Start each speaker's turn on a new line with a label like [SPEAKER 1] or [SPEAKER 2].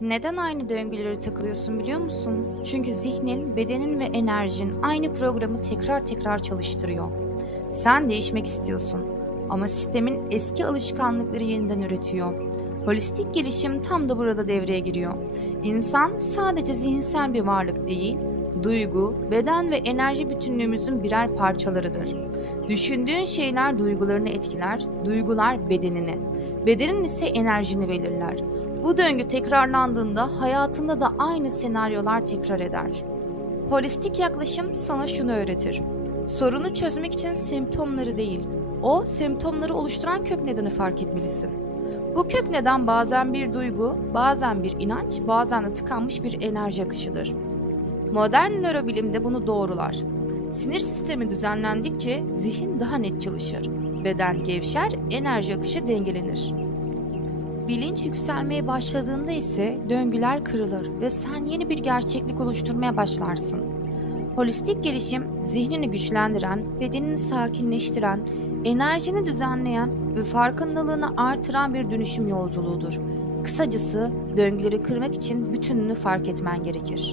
[SPEAKER 1] Neden aynı döngülere takılıyorsun biliyor musun? Çünkü zihnin, bedenin ve enerjin aynı programı tekrar tekrar çalıştırıyor. Sen değişmek istiyorsun ama sistemin eski alışkanlıkları yeniden üretiyor. Holistik gelişim tam da burada devreye giriyor. İnsan sadece zihinsel bir varlık değil, duygu, beden ve enerji bütünlüğümüzün birer parçalarıdır. Düşündüğün şeyler duygularını etkiler, duygular bedenini. Bedenin ise enerjini belirler. Bu döngü tekrarlandığında hayatında da aynı senaryolar tekrar eder. Holistik yaklaşım sana şunu öğretir. Sorunu çözmek için semptomları değil, o semptomları oluşturan kök nedeni fark etmelisin. Bu kök neden bazen bir duygu, bazen bir inanç, bazen de tıkanmış bir enerji akışıdır. Modern nörobilim de bunu doğrular. Sinir sistemi düzenlendikçe zihin daha net çalışır. Beden gevşer, enerji akışı dengelenir. Bilinç yükselmeye başladığında ise döngüler kırılır ve sen yeni bir gerçeklik oluşturmaya başlarsın. Holistik gelişim zihnini güçlendiren, bedenini sakinleştiren, enerjini düzenleyen ve farkındalığını artıran bir dönüşüm yolculuğudur. Kısacası döngüleri kırmak için bütününü fark etmen gerekir.